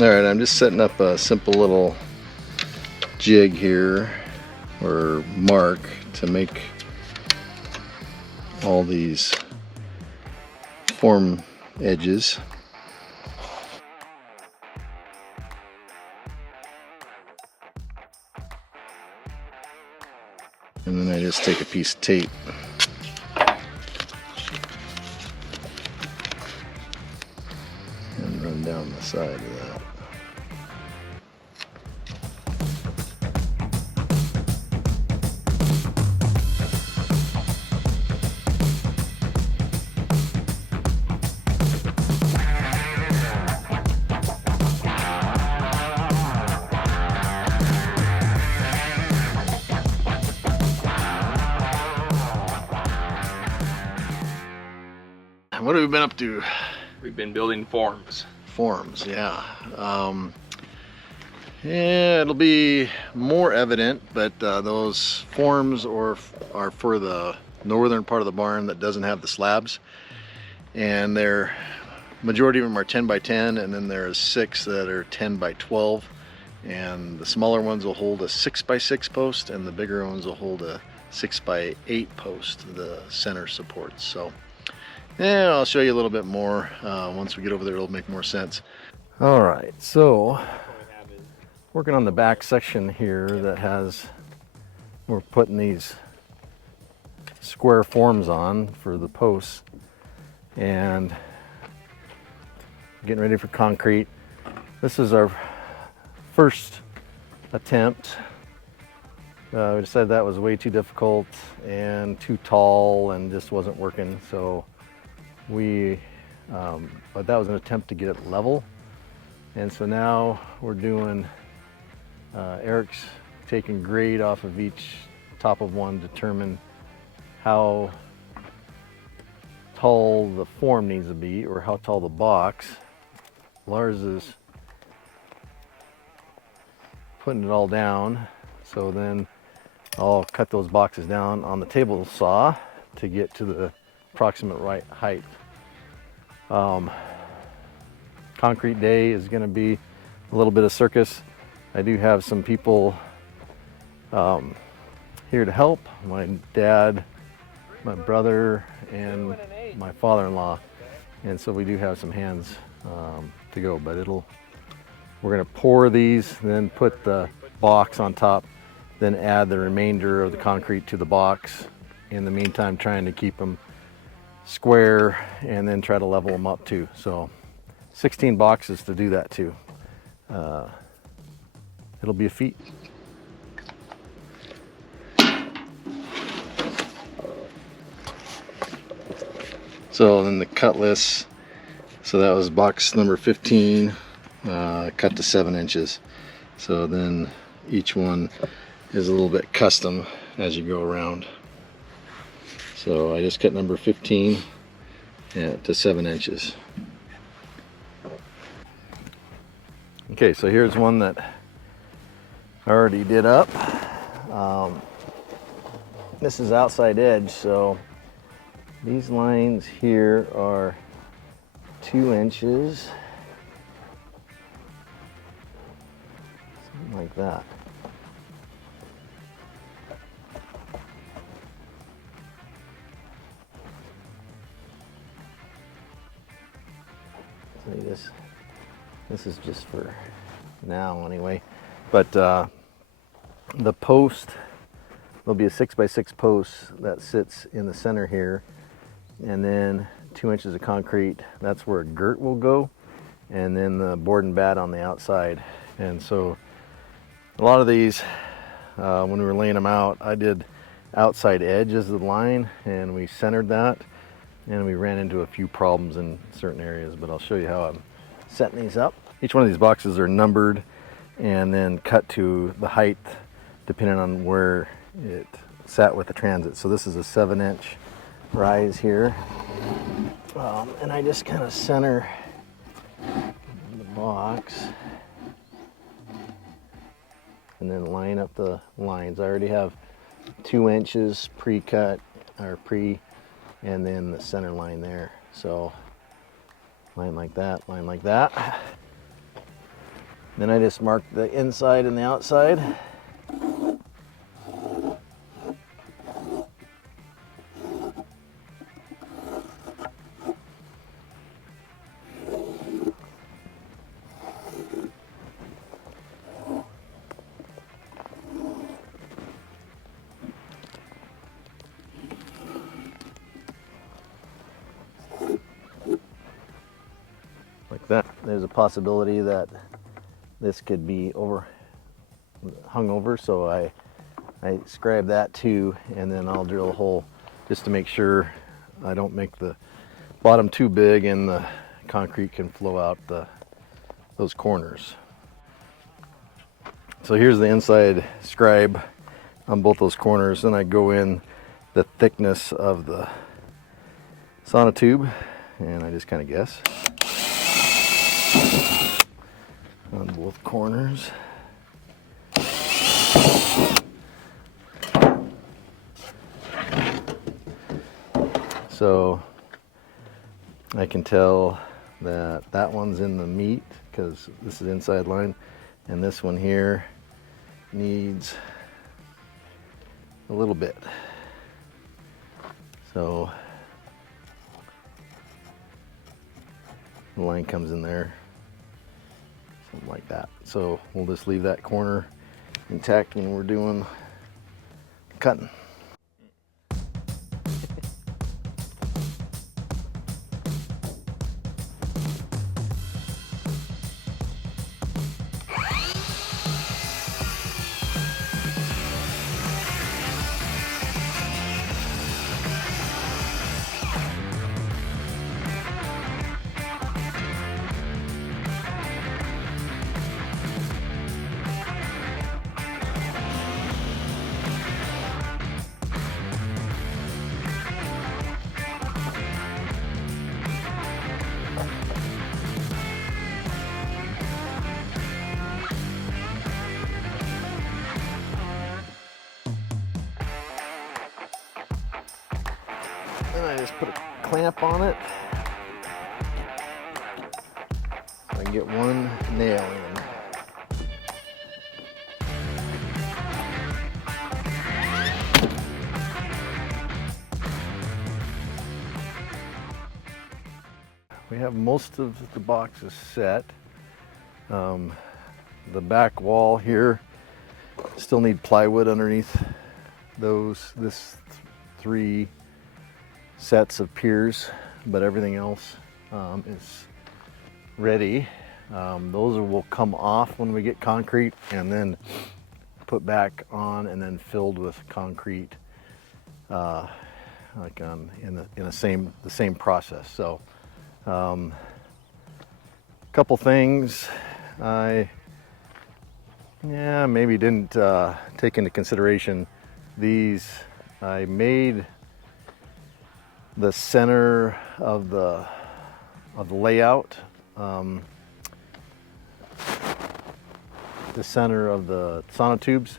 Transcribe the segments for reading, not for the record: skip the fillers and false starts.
Alright, I'm just setting up a simple little jig here, or mark, to make all these form edges. And then I just take a piece of tape and run down the side of that. What have we been up to? We've been building forms. Forms, yeah. Yeah, it'll be more evident, but those forms are for the northern part of the barn that doesn't have the slabs, and majority of them are 10 by 10, and then there's 6 that are 10 by 12, and the smaller ones will hold a 6 by 6 post, and the bigger ones will hold a 6 by 8 post, the center supports. So yeah, I'll show you a little bit more once we get over there. It'll make more sense. All right, so working on the back section here we're putting these square forms on for the posts and getting ready for concrete. This is our first attempt. We decided that was way too difficult and too tall and just wasn't working, so but that was an attempt to get it level. And so now we're doing, Eric's taking grade off of each top of one, determine how tall the form needs to be or how tall the box. Lars is putting it all down, so then I'll cut those boxes down on the table saw to get to the approximate right height. Concrete day is going to be a little bit of circus. I do have some people here to help. My dad, my brother, and my father-in-law, and so we do have some hands to go. But we're going to pour these, then put the box on top, then add the remainder of the concrete to the box. In the meantime, trying to keep them square and then try to level them up too. So 16 boxes to do that too. It'll be a feat. So then the cutlass, so that was box number 15, cut to 7 inches. So then each one is a little bit custom as you go around. So I just cut number 15 to 7 inches. Okay, so here's one that I already did up. This is outside edge, so these lines here are 2 inches, something like that. This is just for now anyway, but the post, there'll be a 6 by 6 post that sits in the center here, and then 2 inches of concrete. That's where a girt will go, and then the board and bat on the outside. And so a lot of these, when we were laying them out, I did outside edge as the line, and we centered that, and we ran into a few problems in certain areas, but I'll show you how I'm setting these up. Each one of these boxes are numbered and then cut to the height depending on where it sat with the transit. So this is a 7-inch rise here, and I just kind of center the box and then line up the lines. I already have 2 inches pre-cut or and then the center line there. So line like that, line like that. Then I just mark the inside and the outside. Like that. There's a possibility that this could be hung over, so I scribe that too, and then I'll drill a hole just to make sure I don't make the bottom too big and the concrete can flow out those corners. So here's the inside scribe on both those corners. Then I go in the thickness of the sonotube, and I just kind of guess on both corners. So I can tell that that one's in the meat because this is inside line, and this one here needs a little bit. So the line comes in there, something like that. So we'll just leave that corner intact when we're doing cutting. Then I just put a clamp on it so I can get one nail in. We have most of the boxes set. The back wall here still need plywood underneath this 3 sets of piers, but everything else is ready. Those will come off when we get concrete and then put back on and then filled with concrete, like in the same process. So couple things I maybe didn't take into consideration. These I made the center of the layout, the center of the sonotubes,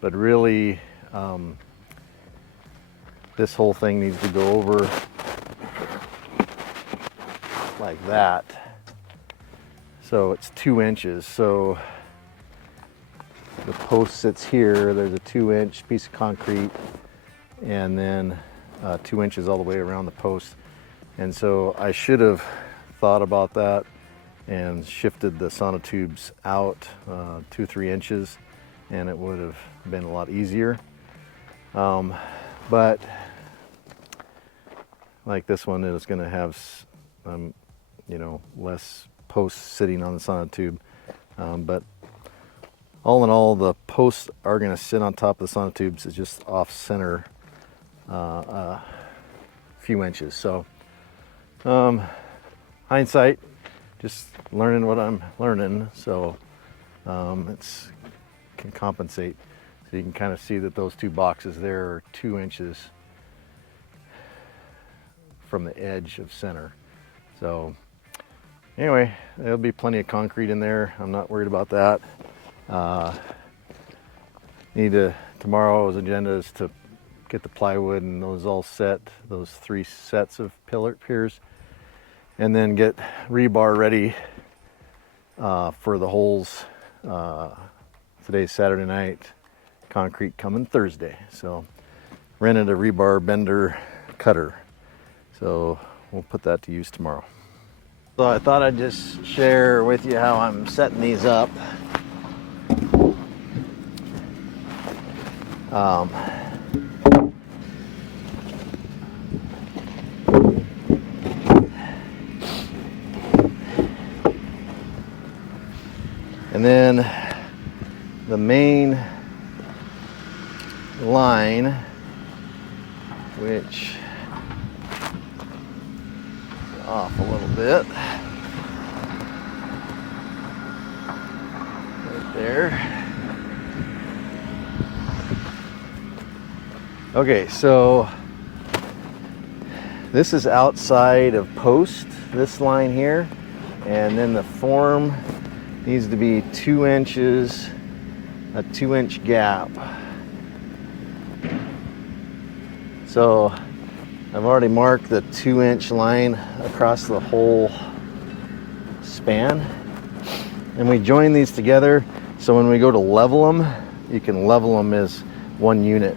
but really this whole thing needs to go over like that. So it's 2 inches. So the post sits here, there's a 2-inch piece of concrete, and then 2 inches all the way around the post. And so I should have thought about that and shifted the sonotubes out 2-3 inches, and it would have been a lot easier. But like this one is going to have less posts sitting on the sonotube, but all in all, the posts are going to sit on top of the sonotubes. It's just off center a few inches. So hindsight, just learning what I'm learning, so it's can compensate. So you can kind of see that those 2 boxes there are 2 inches from the edge of center. So anyway, there'll be plenty of concrete in there. I'm not worried about that. Tomorrow's agenda is to get the plywood and those all set, those 3 sets of piers, and then get rebar ready for the holes. Today's Saturday night, concrete coming Thursday. So rented a rebar bender cutter. So we'll put that to use tomorrow. So I thought I'd just share with you how I'm setting these up. And then the main line, which is off a little bit, right there. Okay, so this is outside of post, this line here, and then the form needs to be 2 inches, a 2-inch gap. So I've already marked the 2-inch line across the whole span. And we join these together, so when we go to level them, you can level them as one unit.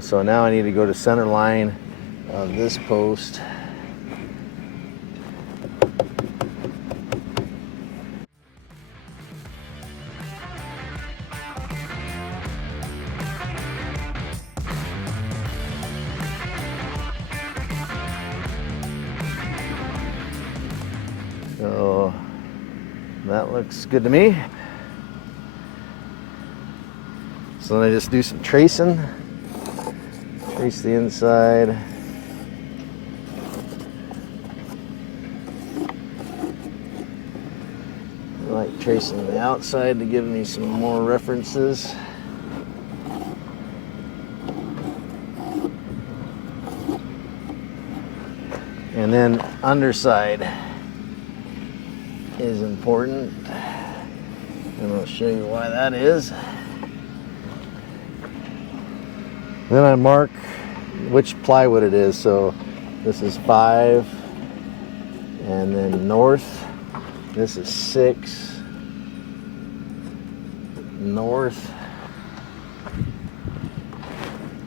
So now I need to go to center line of this post. So that looks good to me. So then I just do some tracing. Trace the inside. I like tracing the outside to give me some more references. And then underside is important, and I'll show you why that is. Then I mark which plywood it is. So this is 5, and then north, this is 6, north,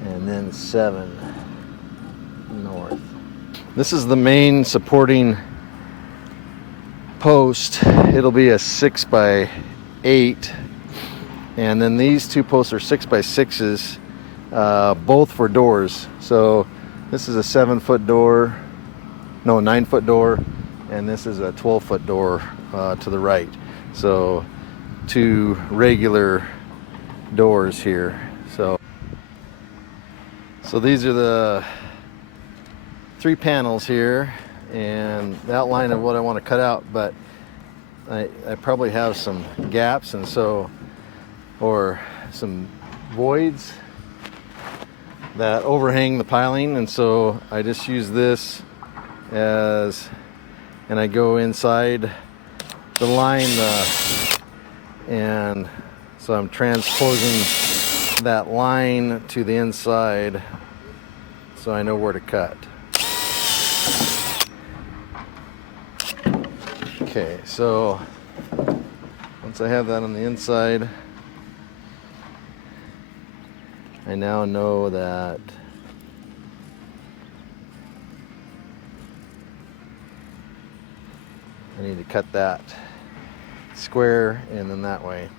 and then 7, north. This is the main supporting post. It'll be a 6x8, and then these two posts are 6x6s. Both for doors. So this is a 7-foot door, no, 9-foot door, and this is a 12-foot door to the right. So 2 regular doors here. So these are the 3 panels here, and the outline of what I want to cut out, but I probably have some gaps, and so, or some voids that overhang the piling, and so I just use this as, and I go inside the line, and so I'm transposing that line to the inside so I know where to cut. Okay, so once I have that on the inside, I now know that I need to cut that square and then that way.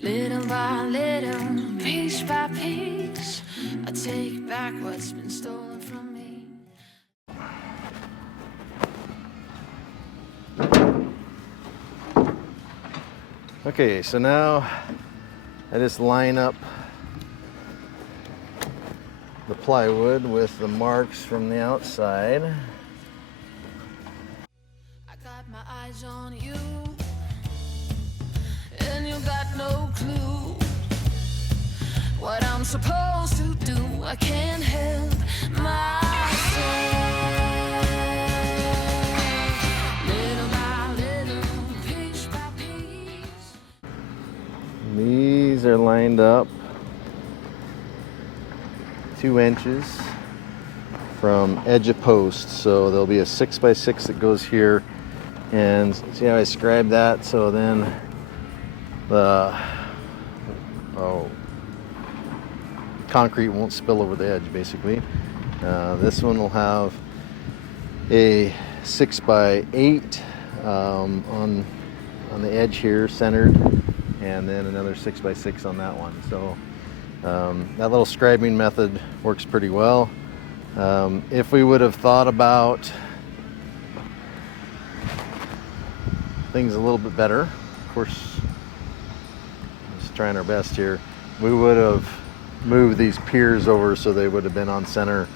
Little by little, piece by piece, I take back what's been stolen from me. Okay, so now I just line up the plywood with the marks from the outside. I got my eyes on you, and you got no clue what I'm supposed to do. I can't help myself. Little by little. are lined up 2 inches from edge of post. So there'll be a 6x6 that goes here, and see how I scribed that? So then the concrete won't spill over the edge, basically. This one will have a 6x8 on the edge here, centered, and then another 6x6 on that one. So that little scribing method works pretty well. If we would have thought about things a little bit better, of course, just trying our best here, we would have moved these piers over so they would have been on center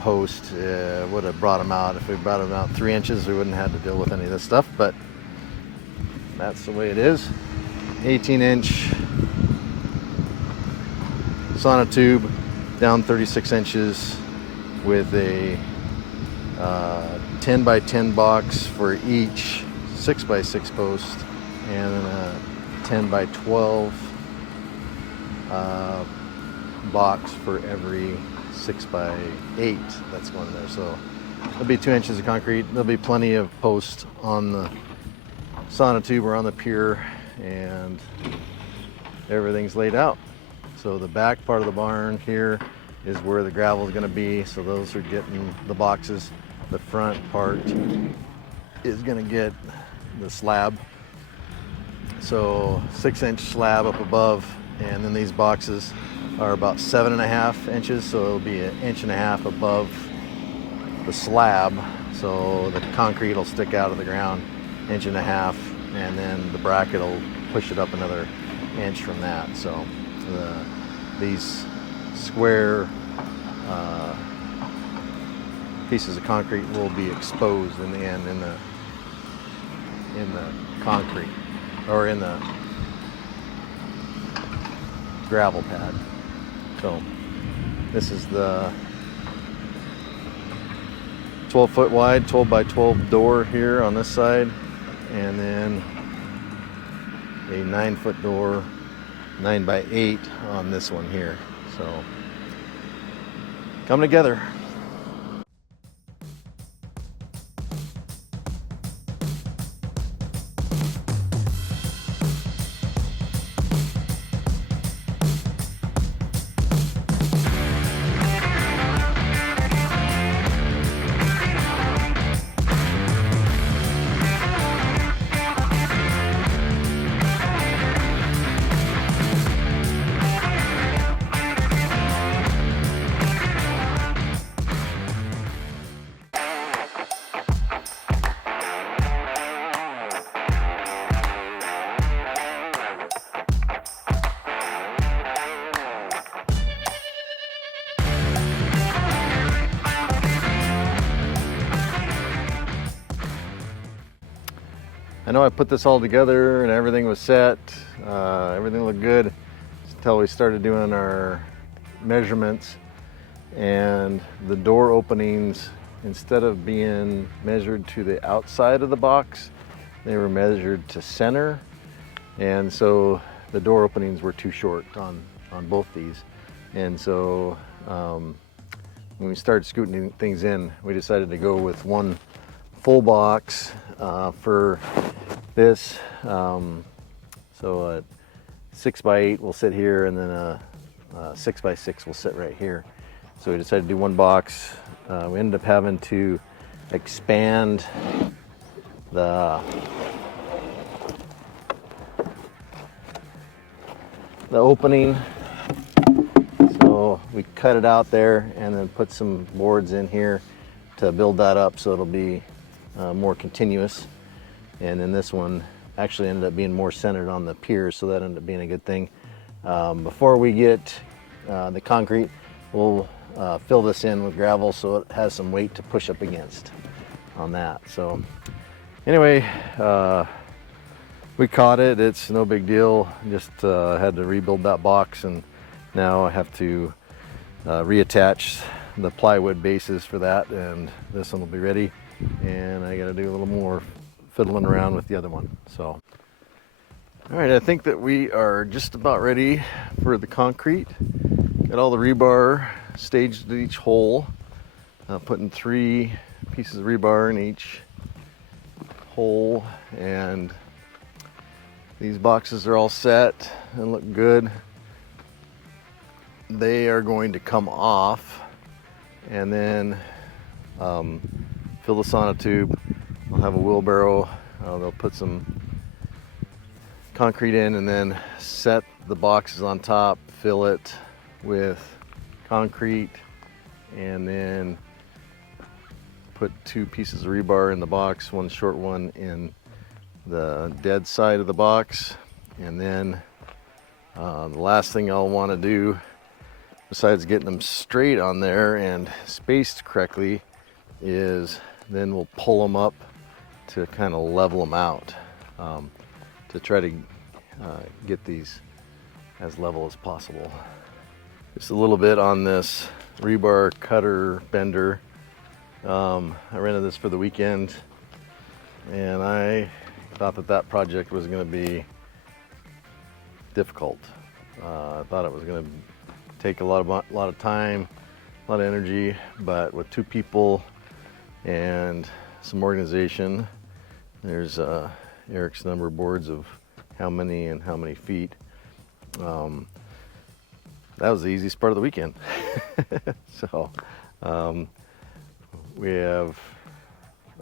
post. Would have brought them out. If we brought them out 3 inches, we wouldn't have had to deal with any of this stuff, but that's the way it is. 18-inch sonotube down 36 inches with a 10x10 box for each 6x6 post, and then a 10x12 box for every 6x8 that's going there. So there'll be 2 inches of concrete. There'll be plenty of posts on the sonotube or on the pier, and everything's laid out. So the back part of the barn here is where the gravel is going to be. So those are getting the boxes. The front part is going to get the slab. So 6-inch slab up above, and then these boxes are about 7.5 inches. So it'll be 1.5 inches above the slab. So the concrete will stick out of the ground 1.5 inches, and then the bracket will push it up another inch from that. So these square pieces of concrete will be exposed in the end in the concrete, or in the gravel pad. So this is the 12-foot wide 12x12 door here on this side, and then a 9-foot door 9x8 on this one here. So coming together. I know I put this all together and everything was set, everything looked good until we started doing our measurements, and the door openings, instead of being measured to the outside of the box, they were measured to center, and so the door openings were too short on both these. And so when we started scooting things in, we decided to go with one full box for this. So a 6x8 will sit here, and then a 6x6 will sit right here. So we decided to do one box. We ended up having to expand the opening. So we cut it out there and then put some boards in here to build that up so it'll be more continuous. And then this one actually ended up being more centered on the piers, so that ended up being a good thing. Before we get the concrete, we'll fill this in with gravel so it has some weight to push up against on that. So anyway, we caught it. It's no big deal. Just had to rebuild that box, and now I have to reattach the plywood bases for that, and this one will be ready. And I got to do a little more fiddling around with the other one. So All right, I think that we are just about ready for the concrete. Got all the rebar staged at each hole. Putting 3 pieces of rebar in each hole, and these boxes are all set and look good. They are going to come off and then fill the sonotube. I'll have a wheelbarrow. They'll put some concrete in and then set the boxes on top, fill it with concrete, and then put 2 pieces of rebar in the box, one short one in the dead side of the box. And then the last thing I'll want to do, besides getting them straight on there and spaced correctly, is then we'll pull them up to kind of level them out, to try to get these as level as possible. Just a little bit on this rebar cutter bender. I rented this for the weekend, and I thought that project was going to be difficult. I thought it was going to take a lot of time, a lot of energy, but with 2 people and some organization, there's Eric's number boards of how many and how many feet. That was the easiest part of the weekend. So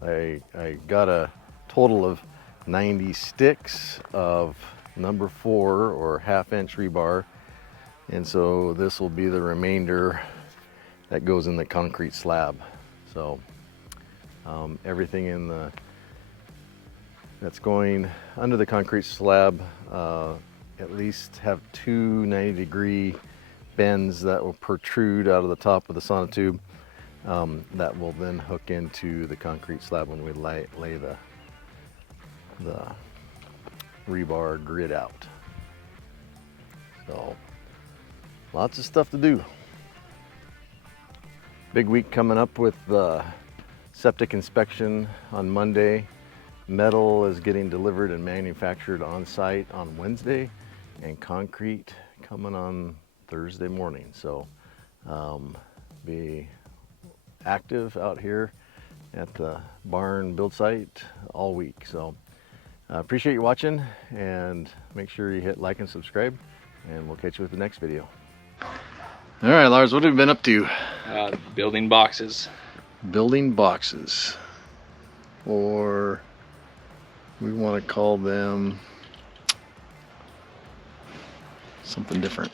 I got a total of 90 sticks of number 4 or 1/2-inch rebar, and so this will be the remainder that goes in the concrete slab. So everything in the that's going under the concrete slab at least have 2 90-degree bends that will protrude out of the top of the sonotube, that will then hook into the concrete slab when we lay the rebar grid out. So lots of stuff to do. Big week coming up with the septic inspection on Monday. Metal is getting delivered and manufactured on site on Wednesday, and concrete coming on Thursday morning. So be active out here at the barn build site all week. So appreciate you watching, and make sure you hit like and subscribe, and we'll catch you with the next video. All right, Lars, what have you been up to? Building boxes. Building boxes, or we want to call them something different.